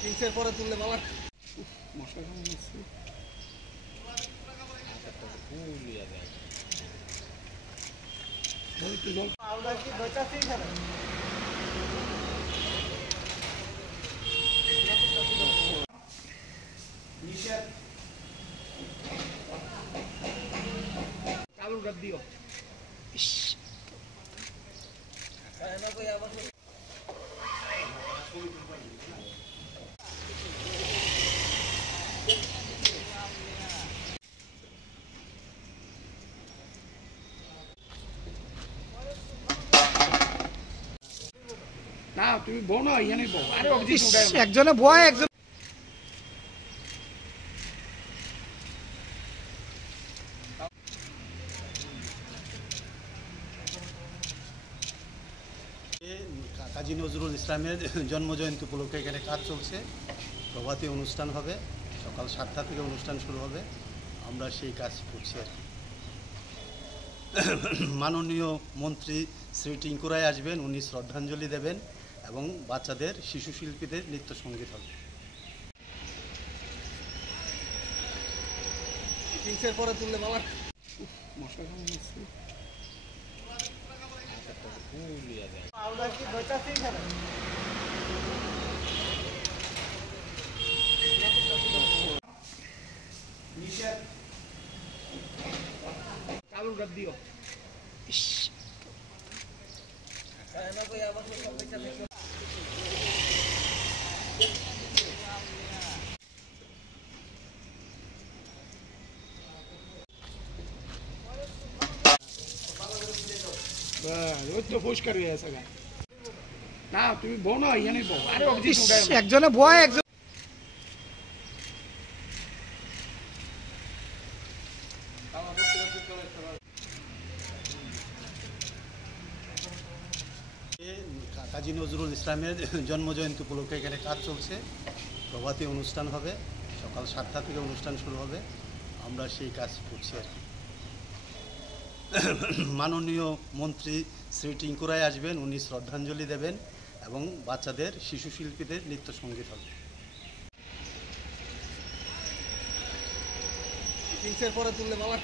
কিংসের পরে তুললে বাবা মশা কেমন আছে কালুর গাদ দিও না তুমি বউ না ইয়ানে বউ আরে একজনে বয় একজন কাজী নজরুল ইসলামের জন্মজয়ন্তী উপলক্ষে এখানে কাজ চলছে। প্রভাতী অনুষ্ঠান হবে, সকাল 7টা থেকে অনুষ্ঠান শুরু হবে। আমরা সেই কাজ করছি আর কি। মাননীয় মন্ত্রী শ্রী টিঙ্কু রায় আসবেন, উনি শ্রদ্ধাঞ্জলি দেবেন এবং বাচ্চাদের শিশু শিল্পীদের নৃত্য সঙ্গীত হবে। কিংসের পরে তুললে বাবা মশা কেমন আছে কালুর গাদ দিও পরিষ্কার হয়ে আছে না তুমি বউ না ইয়ানে বউ আরে একজনে বয় একজন কাজী নজরুল ইসলামের জন্মজয়ন্তী উপলক্ষে এখানে কাজ চলছে। প্রভাতী অনুষ্ঠান হবে, সকাল 7টা থেকে অনুষ্ঠান শুরু হবে। আমরা সেই কাজ করছি আর কি। মাননীয় মন্ত্রী শ্রী টিঙ্কু রায় আসবেন, উনি শ্রদ্ধাঞ্জলি দেবেন এবং বাচ্চাদের শিশু শিল্পীদের নৃত্য সঙ্গীত হবে। কিংসের পরে তুললে বাবা